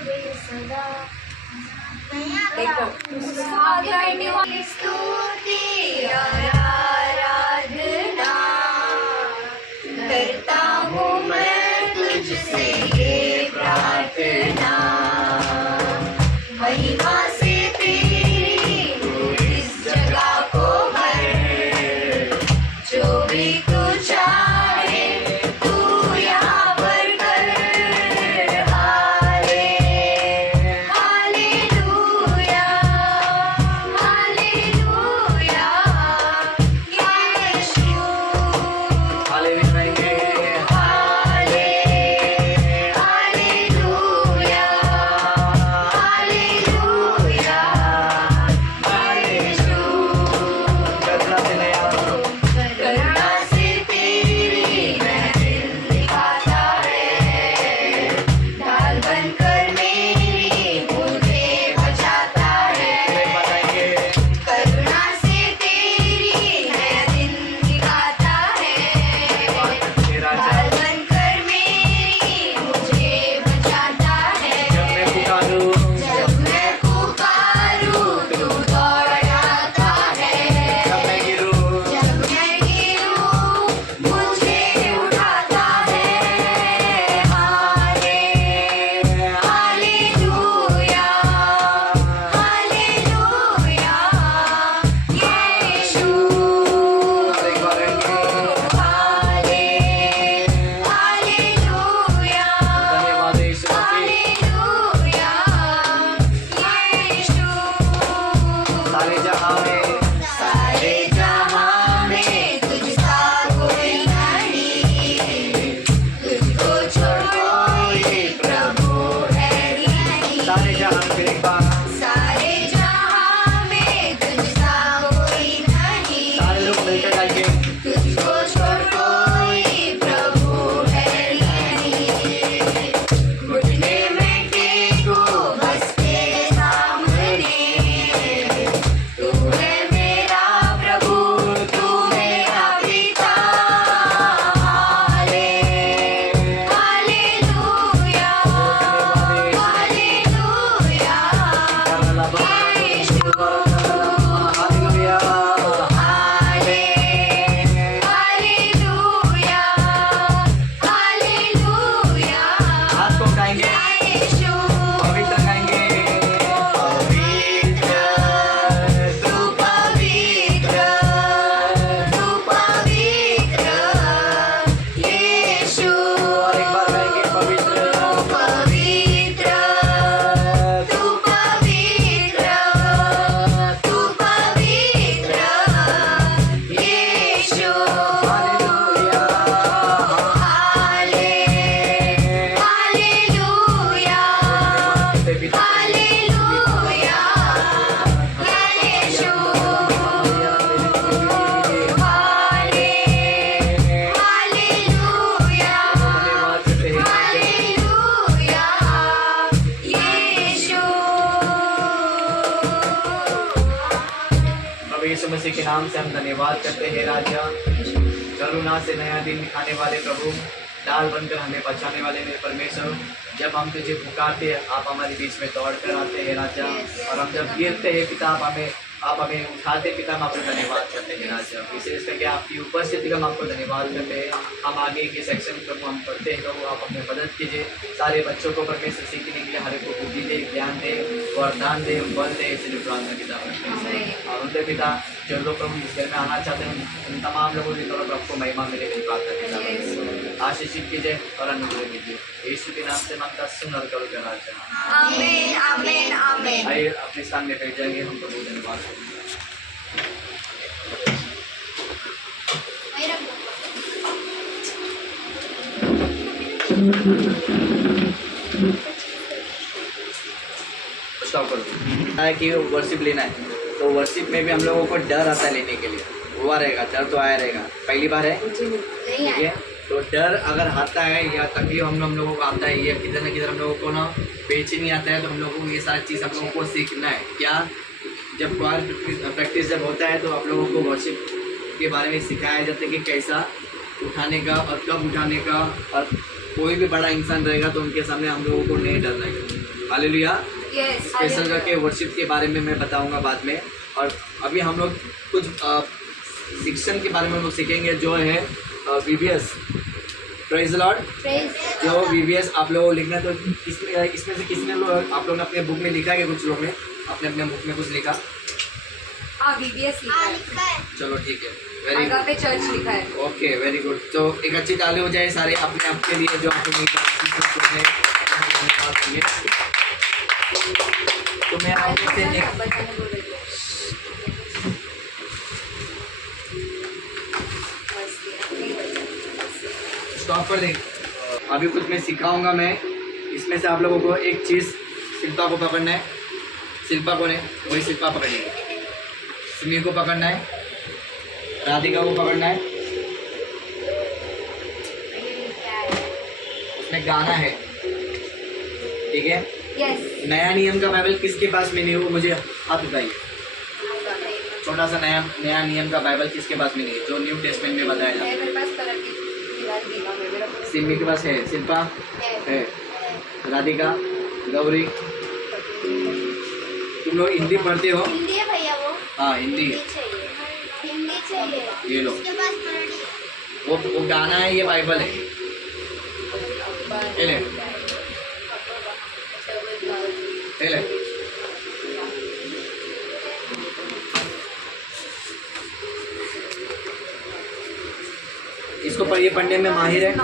सदा देखो स्तुति और आराधना करता हूँ मैं तुझसे ये प्रार्थना, महिमा से तेरी तू इस जगह को भर, जो भी तू चाहे तू यहाँ पर कर। हालेलुया हालेलुया यीशु। हालेलुया हालेलुया हालेलुया यीशु। करुणा से तेरी मैं दिल दिखाता है, ढाल बनकर मेरी मुझे बचाता है। करुणा से तेरी मैं दिल दिखाता है, ढाल बनकर मेरी मुझे बचाता है। जब मैं पुकारूं तू दौड़ आता है, जब मैं गिरूं मुझे उठाता है। हालेलुया हालेलुया यीशु। हालेलुया हालेलुया यीशु। सारे जहां में तुझसा कोई नहीं, तुझको छोड़ कोई प्रभु है नहीं। सारे जहां में एक बार सारे जहां में तुझसा कोई नहीं, सारे लोग मिलकर गाएंगे। तुझको छोड़ कोई प्रभु है नहीं। घुटने में टेको बस तेरे सामने, तू है मेरा प्रभु तू मेरा पिता। हालेलुया हालेलुया यीशु। हालेलुया हालेलुया हालेलुया हाथ को उठाएंगे, यीशु। पवित्र गाएंगे। पवित्र तू पवित्र तू पवित्र यीशु। और एक बार गाएंगे पवित्र पवित्र तू पवित्र तू पवित्र यीशु। हालेलुया हालेलुया पिता हालेलुया यीशु। हालेलुया हालेलुया यीशु। प्रभु यीशु मसीह के नाम से हम धन्यवाद करते हैं राजा। करुणा से नया दिन दिखाने वाले प्रभु, डाल बनकर हमें बचाने वाले मेरे परमेश्वर, जब हम तुझे पुकारते हैं आप हमारे बीच में दौड़ कर आते हैं राजा। और हम जब गिरते हैं पिता आप हमें उठाते पिता, हम आपको धन्यवाद करते हैं राजा। विशेष करके आपकी उपस्थिति का हम आपको धन्यवाद करते हैं। हम आगे के सेक्शन प्रभु हम पढ़ते हैं प्रभु, आप हमें मदद कीजिए। सारे बच्चों को परमेश्वर सीखने के लिए हर एक को बुद्धि दे, ज्ञान दे, वरदान दे, बल दे, इसलिए प्रार्थना पिता परमेश्वर। और उनके पिता जो लोग प्रभु इस घर में आना चाहते हैं उन तमाम लोगों की तरफ आपको महिमा मिले मेरी प्रार्थना पिता परमेश्वर। आशीषित कीजिए और अनुग्रह कीजिए, यीशु के नाम से मांगता सुन और करो कर राजा। आमीन आमीन आमीन। आइए अपने स्थान में बैठ जाएंगे, हम प्रभु धन्यवाद करेंगे। स्टॉप करो। है कि वर्शिप लेना है तो वर्शिप में भी हम लोगों को डर आता है लेने के लिए, हुआ रहेगा, डर तो आया रहेगा। पहली बार है ठीक है, तो डर अगर आता है या तकलीफ हम लोगों को आता है या किधर न किधर हम लोगों को ना बेचैनी आता है, तो हम लोगों को ये सारी चीज़ हम लोगों को सीखना है। क्या जब प्रैक्टिस जब होता है तो आप लोगों को वर्शिप के बारे में सिखाया जाता है कि कैसा उठाने का और कब उठाने का और कोई भी बड़ा इंसान रहेगा तो उनके सामने हम लोगों को नहीं डरना है। हालेलुया। Yes. स्पेशल करके वर्शिप के बारे में मैं बताऊंगा बाद में। और अभी हम लोग कुछ शिक्षण के बारे में हम लोग सीखेंगे जो है VBS। Praise the Lord. जो VBS आप लोगों को लिखना है, तो इसमें से किसने लोग आप लोगों ने अपने बुक में लिखा है? कुछ लोग ने अपने अपने बुक में कुछ लिखा? हाँ, VBS लिखा है। चलो ठीक है, वेरी गुड। पे चर्च लिखा है। Okay, very good. तो एक अच्छी ताली हो जाए सारे अपने आप के लिए जो आप लोग धन्यवाद देंगे। तो मैं आप लोग से एक बताने बोल रहे थे। बस किया, नहीं बचा। स्टॉप कर दें। अभी कुछ मैं सिखाऊंगा मैं। इसमें से आप लोगों को एक चीज़, शिल्पा को पकड़ना है। शिल्पा को नहीं, वही शिल्पा पकड़नी है। सुनील को पकड़ना है, राधिका को पकड़ना है। उसमें गाना है, ठीक है? Yes. नया नियम का बाइबल किसके पास में नहीं हो, मुझे हाथ उठाइए। छोटा सा नया नियम का बाइबल किसके पास में नहीं है, जो न्यू टेस्टमेंट में बताया जाता है? मेरे पास कलर की दीवार दिखा मेरे पास। सिमी के पास है, शिल्पा है। है, राधिका, गौरी। तुम लोग हिंदी पढ़ते हो? हिंदी है भैया वो। हाँ, हिंदी है। चाहिए, हिंदी चाहिए। ये लो, उसके पास मराठी है। वो गाना है, ये बाइबल है। ये ले, ये ले। इसको पढ़ने में माहिर है। नहीं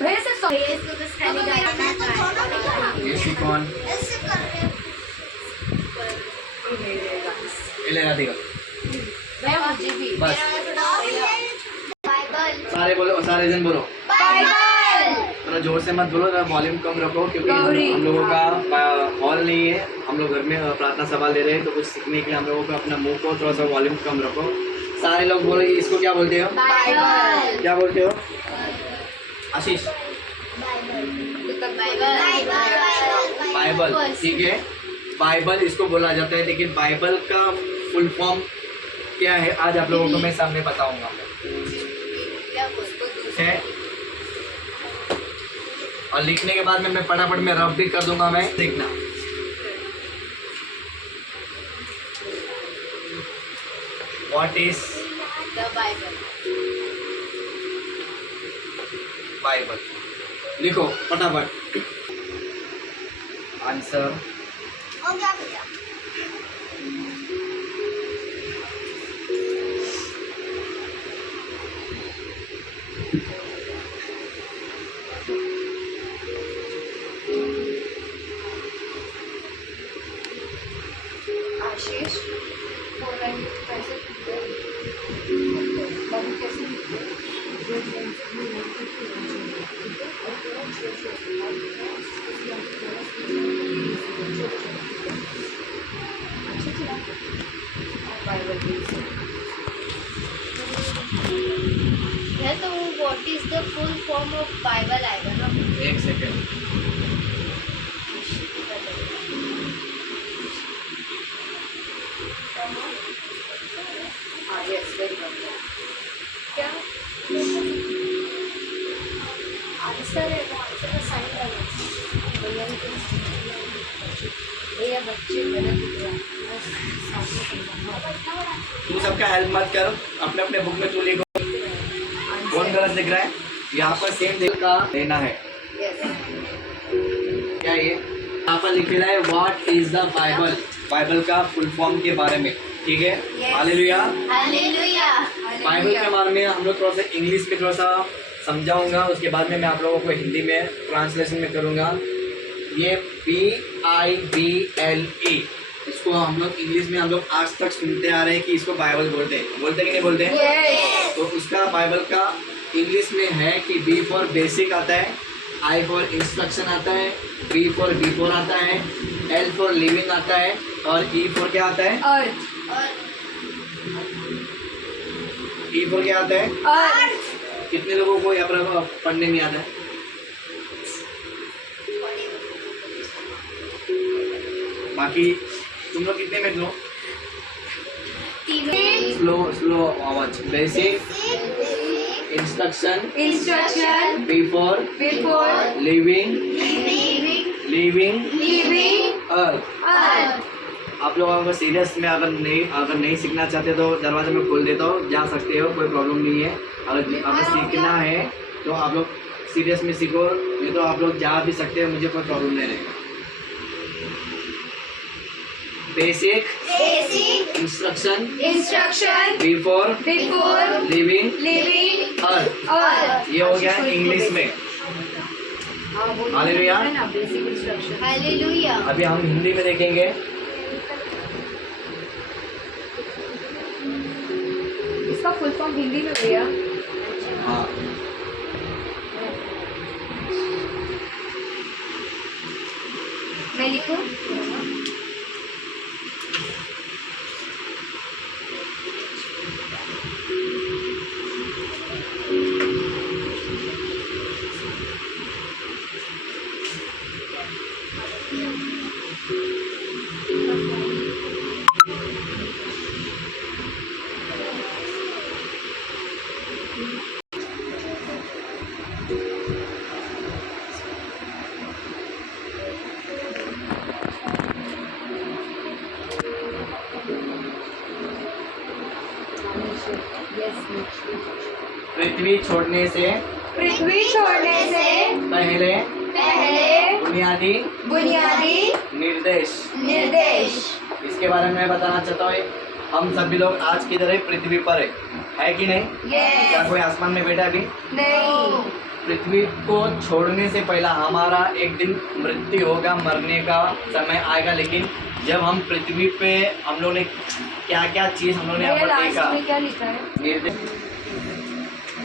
भैया से सॉरी। इसको तो खाली गाना मैं तो दोनों भी करा। ये सी कौन? ऐसे कर रहे हैं। ये ले राधिका। भैया मुझे भी। बस बाइबल सारे बोलो, सारे जन बोलो। बाइबल थोड़ा जोर से मत बोलो, वॉल्यूम कम रखो, क्योंकि गौरी। हम लोगों का हॉल नहीं है। हम लोग घर में प्रार्थना सभा ले रहे हैं, तो कुछ सीखने के लिए हम लोगों को अपना मुंह को थोड़ा सा वॉल्यूम कम रखो। सारे लोग बोलो, इसको क्या बोलते हो? बाइबल क्या बोलते हो आशीष? बाइबल, ठीक है। बाइबल इसको बोला जाता है, लेकिन बाइबल का फुल फॉर्म क्या है आज आप लोगों को मैं सामने बताऊंगा, ठीक है? और लिखने के बाद में मैं फटाफट में रफ भी कर दूंगा, मैं देखना। What is Bible? लिखो फटाफट आंसर। हो गया भैया। आशीष बोल रहे हैं कैसे बाबू कैसे है तो what is the full form of Bible आएगा ना। एक सेकेंड। क्या आंसर है वो, आंसर का साइन लगा। भैया बच्चे गलत लिख रहे हैं मैं साथ में समझाऊंगा। तू सबका हेल्प मत करो, अपने अपने बुक में तू लिखो। कौन गलत लिख रहा है? यहाँ पर सेम दिल का लेना है। क्या ये यहाँ पर लिख रहा है what is the Bible? Bible का फुल फॉर्म के बारे में, ठीक है? हालेलुया। हालेलुया। बाइबल के बारे में हम लोग थोड़ा सा इंग्लिश में थोड़ा सा समझाऊंगा, उसके बाद में मैं आप लोगों को हिंदी में ट्रांसलेशन में करूँगा। ये BIBLE, इसको हम लोग इंग्लिश में हम लोग आज तक सुनते आ रहे हैं कि इसको बाइबल बोलते हैं, बोलते कि नहीं बोलते हैं? तो उसका बाइबल का इंग्लिश में है कि B फॉर बेसिक आता है, I फॉर इंस्ट्रक्शन आता है, B फॉर बिफोर आता है, L फॉर लिविंग आता है, और E फॉर क्या आता है? अर्थ और E फॉर क्या आता है? अर्थ कितने लोगों को यहाँ पर पढ़ने नहीं आता है? बाकी तुम लोग कितने में लो? तीन स्लो स्लो आवाज। Basic, instruction Instruction. Before Before. Living earth. Earth. आप लोगों को सीरियस में अगर नहीं सीखना चाहते तो दरवाजा में खोल देता हूँ, जा सकते हो, कोई प्रॉब्लम नहीं है। अगर सीखना है तो आप लोग सीरियस में सीखो, नहीं तो आप लोग जा भी सकते हो, मुझे कोई प्रॉब्लम नहीं रहेगा। Basic Basic. Instruction Instruction. Before Before. Living Living. अर्थ। Earth. ये हो गया इंग्लिश में। हाँ वो हालेलुया। है ना बेसिक इंस्ट्रक्शन। Hallelujah. अभी हम हिंदी में देखेंगे। इसका फुल फॉर्म हिंदी में भैया। हाँ, मैं लिखूं? पृथ्वी छोड़ने से पृथ्वी छोड़ने से पहले पहले बुनियादी बुनियादी निर्देश। निर्देश। इसके बारे में मैं बताना चाहता हूँ। हम सभी लोग आज की तरह पृथ्वी पर है कि नहीं? Yes. क्या कोई आसमान में बैठा अभी? नहीं। पृथ्वी को छोड़ने से पहला हमारा एक दिन मृत्यु होगा, मरने का समय आएगा। लेकिन जब हम पृथ्वी पे हम लोग ने क्या क्या चीज़ हम लोग ने यहाँ पर लास्ट देखा, में क्या लिखा है? निर्देश।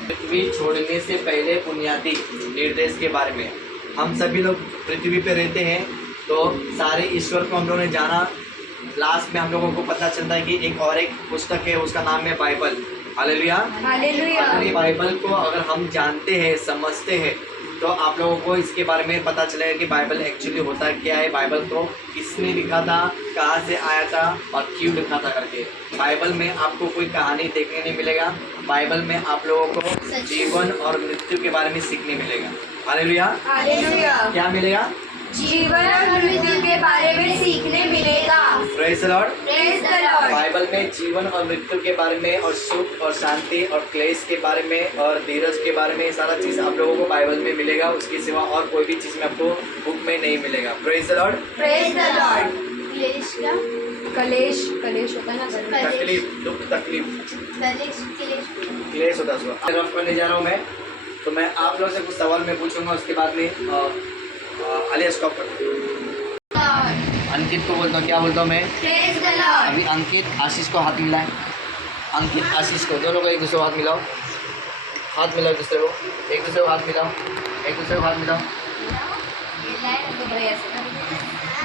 पृथ्वी छोड़ने से पहले बुनियादी निर्देश के बारे में हम सभी लोग पृथ्वी पे रहते हैं, तो सारे ईश्वर को हम लोगों ने जाना। लास्ट में हम लोगों को पता चलता है कि एक पुस्तक है, उसका नाम है बाइबल। हालेलुया। हालेलुया। अगर ये बाइबल को अगर हम जानते हैं, समझते हैं, तो आप लोगों को इसके बारे में पता चलेगा कि बाइबल एक्चुअली होता क्या है, बाइबल को किसने लिखा था, कहाँ से आया था और क्यों लिखा था करके। बाइबल में आपको कोई कहानी देखने नहीं मिलेगा, बाइबल में आप लोगों को जीवन और मृत्यु के बारे में सीखने मिलेगा। हालेलुया। हालेलुया। क्या मिलेगा? जीवन और मृत्यु के बारे में सीखने मिलेगा। Praise the Lord. Praise the Lord. Bible में जीवन और मृत्यु के बारे में और सुख और शांति और क्लेश के बारे में और धीरज के बारे में सारा चीज़ आप लोगों को बाइबल में मिलेगा। उसके सिवा और कोई भी चीज़ में आपको बुक में नहीं मिलेगा। Praise the Lord. Praise the Lord. क्लेश क्या? कलेश होता है ना कलेश। तकलीफ, दुख, तकलीफ, क्लेश होता है उसको। रफ करने जा रहा हूँ मैं, तो मैं आप लोगों से कुछ सवाल मैं पूछूंगा, उसके बाद में अलिया स्टॉप कर। अंकित को बोलता हूँ, क्या बोलता हूँ मैं? Praise the Lord. अभी अंकित आशीष को हाथ मिलाए। अंकित आशीष को, दोनों को एक दूसरे को हाथ मिलाओ, हाथ मिलाओ एक दूसरे को, एक दूसरे को हाथ मिलाओ, एक दूसरे को हाथ मिलाओ।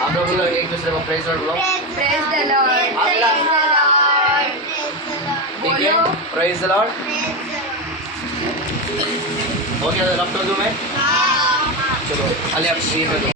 आप लोग बोलो एक दूसरे को प्रेज लॉर्ड बोलो। Praise the Lord. हाथ मिलाओ। ठीक है, प्रेज द लॉर्ड। हो गया, रब कर दूँ मैं? चलो अलिया आप ये कर दो।